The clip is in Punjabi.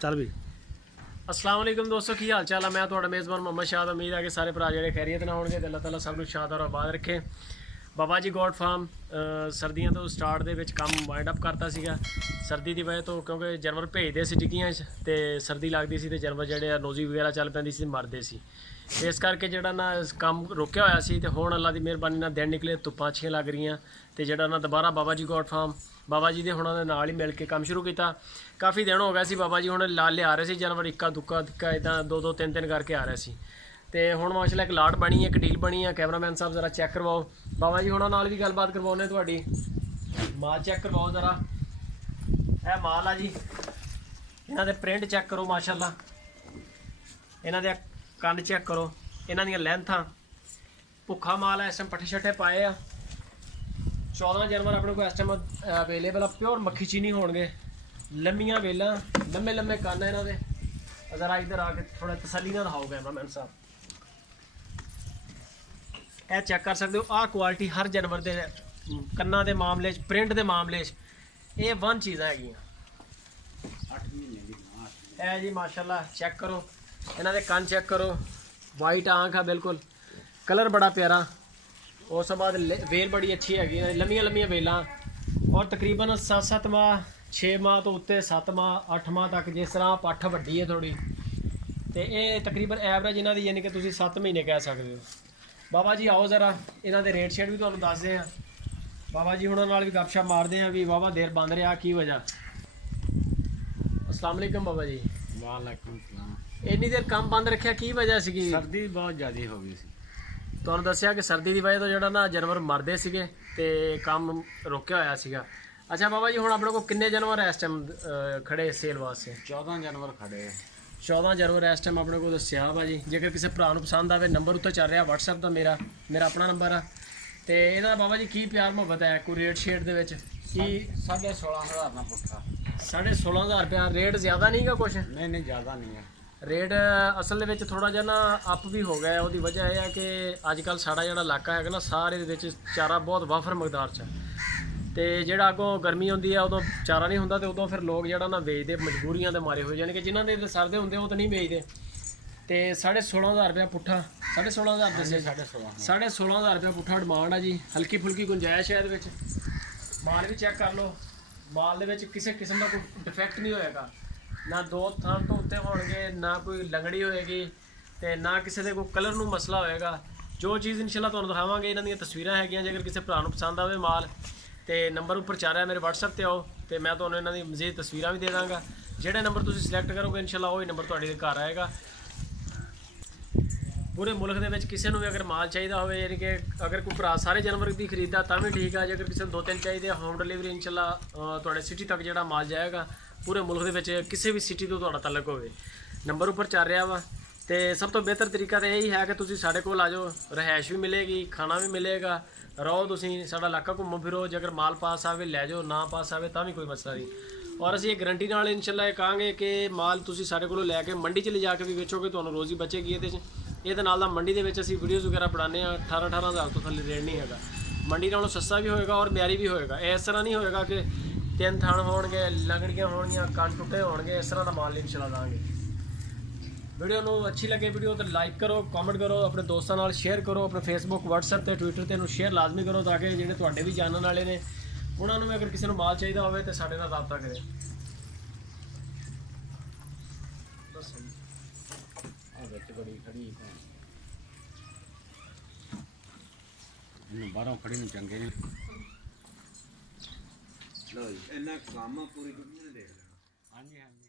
ਚੱਲ ਵੀ। अस्सलाम वालेकुम दोस्तों, की हाल चाल है। मैं थोड़ा मेज़बान मोहम्मद शाद। उम्मीद है कि सारे भरा जेडे खैरियत ना होंगे, अल्लाह ताला सब कुछ शाद और आबाद रखे। बाबा जी गॉड फार्म सर्दियों तो स्टार्ट ਦੇ ਵਿੱਚ ਕੰਮ ਵਾਈਂਡ ਅਪ ਕਰਤਾ ਸੀਗਾ। ਸਰਦੀ ਦੀ ਵਜ੍ਹਾ ਤੋਂ ਕਿਉਂਕਿ ਜਾਨਵਰ ਭੇਜਦੇ ਸੀ ਟਿੱਕੀਆਂ 'ਚ ਤੇ ਸਰਦੀ ਲੱਗਦੀ ਸੀ ਤੇ ਜਾਨਵਰ ਜਿਹੜੇ ਆ ਨੋਜ਼ੀ ਵਗੈਰਾ ਚੱਲ ਪੈਂਦੀ ਸੀ, ਮਰਦੇ ਸੀ। ਇਸ ਕਰਕੇ ਜਿਹੜਾ ਨਾ ਕੰਮ ਰੁਕਿਆ ਹੋਇਆ ਸੀ ਤੇ ਹੁਣ ਅੱਲਾ ਦੀ ਮਿਹਰਬਾਨੀ ਨਾਲ ਦਿਨ ਨਿਕਲੇ, ਧੁੱਪਾਂ ਅੱਛੀਆਂ ਲੱਗ ਰਹੀਆਂ ਤੇ ਜਿਹੜਾ ਨਾ ਦੁਬਾਰਾ ਬਾਬਾ ਜੀ ਗॉड फार्म ਬਾਬਾ ਜੀ ਦੇ ਹੁਣਾਂ ਦੇ ਨਾਲ ਹੀ ਮਿਲ ਕੇ ਕੰਮ ਸ਼ੁਰੂ ਕੀਤਾ। ਕਾਫੀ ਦਿਨ ਹੋ ਗਿਆ ਸੀ ਬਾਬਾ ਜੀ ਹੁਣ ਲਿਆ ਰਹੇ ਸੀ ਜਾਨਵਰ, ਇੱਕਾ ਦੁੱਕਾ ਇੱਦਾਂ ਦੋ ਦੋ ਤਿੰਨ ਤਿੰਨ ਕਰਕੇ ਆ ਰਹੇ ਸੀ ਤੇ ਹੁਣ ਮਾਸ਼ਾਅੱਲਾ ਇੱਕ ਲਾਟ ਬਣੀ ਹੈ, ਇੱਕ ਡੀਲ ਬਣੀ ਹੈ। ਕੈਮਰਾਮੈਨ ਸਾਹਿਬ ਜ਼ਰਾ ਚੈੱਕ ਕਰਵਾਓ, ਬਾਬਾ ਜੀ ਹੁਣਾਂ ਨਾਲ ਵੀ ਗੱਲਬਾਤ ਕਰਵਾਉਂਦੇ ਤੁਹਾਡੀ। ਮਾਲ ਚੈੱਕ ਕਰਵਾਓ ਜ਼ਰਾ, ਇਹ ਮਾਲ ਆ ਜੀ। ਇਹਨਾਂ ਦੇ ਪ੍ਰਿੰਟ ਚੈੱਕ ਕਰੋ ਮਾਸ਼ਾਅੱਲਾ, ਇਹਨਾਂ ਦੇ ਕੰਨ ਚੈੱਕ ਕਰੋ, ਇਹਨਾਂ ਦੀਆਂ ਲੈਂਥਾਂ। ਭੁੱਖਾ ਮਾਲ ਹੈ, ਇਸ ਟਾਈਮ ਪੱਠੇ ਛੱਠੇ ਪਾਏ ਆ। 14 ਜਾਨਵਰ ਆਪਣੇ ਕੋਲ ਇਸ ਟਾਈਮ ਅਵੇਲੇਬਲ ਆ। ਪਿਓਰ ਮੱਖੀ ਚੀਨੀ ਹੋਣਗੇ, ਲੰਮੀਆਂ ਵੇਲਾਂ, ਲੰਮੇ ਲੰਮੇ ਕੰਨ ਇਹਨਾਂ ਦੇ। ਜ਼ਰਾ ਇੱਧਰ ਆ ਕੇ ਥੋੜਾ ਤਸੱਲੀ ਨਾਲ ਦਿਖਾਓ ਕੈਮਰਾਮੈਨ ਸਾਹਿਬ। ਇਹ ਚੈੱਕ ਕਰ ਸਕਦੇ ਹੋ, ਆਹ ਕੁਆਲਿਟੀ ਹਰ ਜਾਨਵਰ ਦੇ ਕੰਨਾਂ ਦੇ ਮਾਮਲੇ 'ਚ, ਪ੍ਰਿੰਟ ਦੇ ਮਾਮਲੇ 'ਚ ਇਹ ਵਨ ਚੀਜ਼ਾਂ ਹੈਗੀਆਂ। 8 ਮਹੀਨੇ ਦੀ ਇਹ ਜੀ ਮਾਸ਼ਾਅੱਲਾ। ਚੈੱਕ ਕਰੋ ਇਹਨਾਂ ਦੇ ਕੰਨ, ਚੈੱਕ ਕਰੋ, ਵਾਈਟ ਆਂਖ ਆ ਬਿਲਕੁਲ, ਕਲਰ ਬੜਾ ਪਿਆਰਾ। ਉਸ ਤੋਂ ਬਾਅਦ ਵੇਲ ਬੜੀ ਅੱਛੀ ਹੈਗੀ, ਲੰਮੀਆਂ ਲੰਮੀਆਂ ਵੇਲਾਂ ਔਰ ਤਕਰੀਬਨ 7 ਮਾਹ 6 ਮਾਹ ਤੋਂ ਉੱਤੇ 7 ਮਾਹ 8 ਮਾਹ ਤੱਕ, ਜਿਸ ਤਰ੍ਹਾਂ ਪੱਠ ਵੱਡੀ ਹੈ ਥੋੜੀ ਤੇ ਇਹ ਤਕਰੀਬਨ ਐਵਰੇਜ ਇਹਨਾਂ ਦੀ ਯਾਨੀ ਕਿ ਤੁਸੀਂ 7 ਮਹੀਨੇ ਕਹਿ ਸਕਦੇ ਹੋ। ਬਾਬਾ ਜੀ ਆਓ ਜ਼ਰਾ ਇਹਨਾਂ ਦੇ ਰੇਟ ਸ਼ੇਟ ਵੀ ਤੁਹਾਨੂੰ ਦੱਸਦੇ ਹਾਂ। ਬਾਬਾ ਜੀ ਹੁਣਾਂ ਨਾਲ ਵੀ ਗੱਪਸ਼ਪ ਮਾਰਦੇ ਹਾਂ ਵੀ ਵਾਹਵਾ ਦੇਰ ਬੰਦ ਰਿਹਾ, ਕੀ ਵਜ੍ਹਾ। अस्सलाम वालेकुम बाबा जी। वालेकुम सलाम। ਇੰਨੀ ਦੇਰ ਕੰਮ ਬੰਦ ਰੱਖਿਆ, ਕੀ ਵਜ੍ਹਾ ਸੀਗੀ? सर्दी बहुत ज़्यादा हो गई सी। ਤੁਹਾਨੂੰ ਦੱਸਿਆ ਕਿ ਸਰਦੀ ਦੀ ਵਜ੍ਹਾ ਤੋਂ ਜਿਹੜਾ ਨਾ ਜਾਨਵਰ ਮਰਦੇ ਸੀਗੇ ਤੇ ਕੰਮ ਰੁਕਿਆ ਹੋਇਆ ਸੀਗਾ। ਅੱਛਾ ਬਾਬਾ ਜੀ ਹੁਣ ਆਪਣੇ ਕੋਲ ਕਿੰਨੇ ਜਾਨਵਰ ਇਸ ਟਾਈਮ ਖੜੇ ਸੇਲ ਵਾਸਤੇ? 14 जानवर खड़े हैं। 14 ਜਾਨਵਰ ਇਸ ਟਾਈਮ ਆਪਣੇ ਕੋਲ ਦੱਸਿਆ ਵਾ ਜੀ। ਜੇਕਰ ਕਿਸੇ ਭਰਾ ਨੂੰ ਪਸੰਦ ਆਵੇ, ਨੰਬਰ ਉੱਤੇ ਚੱਲ ਰਿਹਾ WhatsApp ਦਾ, ਮੇਰਾ ਆਪਣਾ ਨੰਬਰ ਆ। ਤੇ ਇਹਦਾ ਬਾਬਾ ਜੀ ਕੀ ਪਿਆਰ ਮੁਹੱਬਤ ਹੈ? ਕੋਈ ਰੇਟ ਸ਼ੇਡ ਦੇ ਵਿੱਚ ਕੀ? 16,500 ना पुट्ठा। 16,500 ਰੁਪਇਆ ਰੇਟ ਜ਼ਿਆਦਾ ਨਹੀਂਗਾ ਕੁਛ? नहीं नहीं ज़्यादा नहीं है ਰੇਟ ਅਸਲ ਦੇ ਵਿੱਚ ਥੋੜਾ ਜਿਹਾ ਨਾ ਅਪ ਵੀ ਹੋ ਗਿਆ। ਉਹਦੀ ਵਜ੍ਹਾ ਇਹ ਹੈ ਕਿ ਅੱਜ ਕੱਲ੍ਹ ਸਾਡਾ ਜਿਹੜਾ ਇਲਾਕਾ ਹੈਗਾ ਨਾ, ਸਾਰੇ ਦੇ ਵਿੱਚ ਚਾਰਾ ਬਹੁਤ ਵਾਫਰ ਮਕਦਾਰ 'ਚ ਤੇ ਜਿਹੜਾ ਅੱਗੋਂ ਗਰਮੀ ਹੁੰਦੀ ਆ ਉਦੋਂ ਚਾਰਾ ਨਹੀਂ ਹੁੰਦਾ ਤੇ ਉਦੋਂ ਫਿਰ ਲੋਕ ਜਿਹੜਾ ਨਾ ਵੇਚਦੇ ਮਜਬੂਰੀਆਂ ਦੇ ਮਾਰੇ ਹੋਏ, ਯਾਨੀ ਕਿ ਜਿਨ੍ਹਾਂ ਦੇ ਸਰਦੇ ਹੁੰਦੇ ਉਹ ਤਾਂ ਨਹੀਂ ਵੇਚਦੇ। ਤੇ 16,500 ਰੁਪਇਆ ਪੁੱਠਾ, 16,500 ਦੱਸੇ, 16,500 ਰੁਪਇਆ ਪੁੱਠਾ ਡਿਮਾਂਡ ਆ ਜੀ। ਹਲਕੀ ਫੁਲਕੀ ਗੁੰਜਾਇਸ਼ ਹੈ ਇਹਦੇ ਵਿੱਚ। ਮਾਲ ਵੀ ਚੈੱਕ ਕਰ ਲਓ, ਮਾਲ ਦੇ ਵਿੱਚ ਕਿਸੇ ਕਿਸਮ ਦਾ ਕੋਈ ਡਿਫੈਕਟ ਨਹੀਂ ਹੋਏਗਾ, ਨਾ ਦੋ ਥਾਂ ਤੋਂ ਉੱਤੇ ਹੋਣਗੇ, ਨਾ ਕੋਈ ਲੰਗੜੀ ਹੋਏਗੀ ਤੇ ਨਾ ਕਿਸੇ ਦੇ ਕੋਈ ਕਲਰ ਨੂੰ ਮਸਲਾ ਹੋਏਗਾ। ਜੋ ਚੀਜ਼ ਇਨਸ਼ਾਅੱਲਾ ਤੁਹਾਨੂੰ ਦਿਖਾਵਾਂਗੇ, ਇਹਨਾਂ ਦੀਆਂ ਤਸਵੀਰਾਂ ਹੈਗੀਆਂ। ਜੇਕਰ ਕਿਸੇ ਭਰਾ ਨੂੰ ਪਸੰਦ ਆਵੇ ਮਾਲ ਤੇ ਨੰਬਰ ਉੱਪਰ ਚੱਲ ਰਿਹਾ ਮੇਰੇ WhatsApp ਤੇ ਆਓ ਤੇ ਮੈਂ ਤੁਹਾਨੂੰ ਇਹਨਾਂ ਦੀ ਮਜ਼ੀਦ ਤਸਵੀਰਾਂ ਵੀ ਦੇ ਦਾਂਗਾ। ਜਿਹੜੇ ਨੰਬਰ ਤੁਸੀਂ ਸਿਲੈਕਟ ਕਰੋਗੇ ਇਨਸ਼ਾਅੱਲਾ ਉਹੀ ਨੰਬਰ ਤੁਹਾਡੇ ਘਰ ਆਏਗਾ। ਪੂਰੇ ਮੁਲਕ ਦੇ ਵਿੱਚ ਕਿਸੇ ਨੂੰ ਵੀ ਅਗਰ ਮਾਲ ਚਾਹੀਦਾ ਹੋਵੇ, ਯਾਨੀ ਕਿ ਅਗਰ ਕੋਈ ਭਰਾ ਸਾਰੇ ਜਾਨਵਰ ਦੀ ਖਰੀਦਦਾ ਤਾਂ ਵੀ ਠੀਕ ਆ। ਜੇਕਰ ਕਿਸੇ ਨੂੰ 2-3 ਚਾਹੀਦੇ ਆ, ਹੋਮ ਡਿਲੀਵਰੀ ਇਨਸ਼ਾਅੱਲਾ ਤੁਹਾਡੇ ਸਿਟੀ ਤੱਕ ਜਿਹੜਾ ਮਾਲ ਜਾਏਗਾ। ਪੂਰੇ ਮੁਲਕ ਦੇ ਵਿੱਚ ਕਿਸੇ ਵੀ ਸਿਟੀ ਤੋਂ ਤੁਹਾਡਾ ਤਾਲੁਕ ਹੋਵੇ, ਨੰਬਰ ਉੱਪਰ ਚੱਲ ਰਿਹਾ ਵਾ। ਤੇ ਸਭ ਤੋਂ ਬਿਹਤਰ ਤਰੀਕਾ ਤਾਂ ਇਹੀ ਹੈ ਕਿ ਤੁਸੀਂ ਸਾਡੇ ਕੋਲ ਆ ਜਾਓ, ਰਿਹਾਇਸ਼ ਵੀ ਮਿਲੇਗੀ, ਖਾਣਾ ਵੀ ਮਿਲੇਗਾ, ਰਹੋ ਤੁਸੀਂ, ਸਾਡਾ ਇਲਾਕਾ ਘੁੰਮੋ ਫਿਰੋ। ਜੇਕਰ ਮਾਲ ਪਾਸ ਆਵੇ ਲੈ ਜਾਓ, ਨਾ ਪਾਸ ਆਵੇ ਤਾਂ ਵੀ ਕੋਈ ਮਸਲਾ ਨਹੀਂ। ਔਰ ਅਸੀਂ ਇਹ ਗਰੰਟੀ ਨਾਲ ਇਨਸ਼ਾਅੱਲਾ ਇਹ ਕਹਾਂਗੇ ਕਿ ਮਾਲ ਤੁਸੀਂ ਸਾਡੇ ਕੋਲੋਂ ਲੈ ਕੇ ਮੰਡੀ 'ਚ ਲਿਜਾ ਕੇ ਵੀ ਵੇਚੋਗੇ, ਤੁਹਾਨੂੰ ਰੋਜ਼ੀ ਬਚੇਗੀ ਇਹਦੇ 'ਚ। ਇਹਦੇ ਨਾਲ ਦਾ ਮੰਡੀ ਦੇ ਵਿੱਚ ਅਸੀਂ ਵੀਡੀਓਜ਼ ਵਗੈਰਾ ਬਣਾਉਂਦੇ ਹਾਂ, 18,000 ਤੋਂ ਥੱਲੇ ਰੇਟ ਨਹੀਂ ਹੈਗਾ। ਮੰਡੀ ਨਾਲੋਂ ਸਸਤਾ ਵੀ ਹੋਏਗਾ ਔਰ ਮਿਆਰੀ ਵੀ ਹੋਏਗਾ। ਇਸ ਤਰ੍ਹਾਂ ਨਹੀਂ ਹੋਏਗਾ ਕਿ 3 ਥਣ ਹੋਣਗੇ, ਲੰਗੜੀਆਂ ਹੋਣਗੀਆਂ, ਕੰਨ ਟੁੱਟੇ ਹੋਣਗੇ, ਇਸ ਤਰ੍ਹਾਂ ਦਾ ਮਾਲ ਇਨਸ਼ਾਅੱਲਾ ਦਾਂਗੇ। ਵੀਡੀਓ ਨੂੰ ਅੱਛੀ ਲੱਗੇ ਵੀਡੀਓ ਤੇ ਲਾਈਕ ਕਰੋ, ਕਮੈਂਟ ਕਰੋ, ਆਪਣੇ ਦੋਸਤਾਂ ਨਾਲ ਸ਼ੇਅਰ ਕਰੋ, ਆਪਣੇ ਫੇਸਬੁੱਕ, WhatsApp ਤੇ ਟਵਿੱਟਰ ਤੇ ਇਹਨੂੰ ਸ਼ੇਅਰ ਲਾਜ਼ਮੀ ਕਰੋ ਤਾਂ ਕਿ ਜਿਹੜੇ ਤੁਹਾਡੇ ਵੀ ਜਾਣਨ ਵਾਲੇ ਨੇ ਉਹਨਾਂ ਨੂੰ ਵੀ ਅਗਰ ਕਿਸੇ ਨੂੰ ਮਾਲ ਚਾਹੀਦਾ ਹੋਵੇ ਤੇ ਸਾਡੇ ਨਾਲ ਰਾਬਤਾ ਕਰੇ। बारों खड़ी नहीं चंगे ने लो जी इन्ना काम पूरी दुनिया देख लेना। हाँ जी हाँ जी।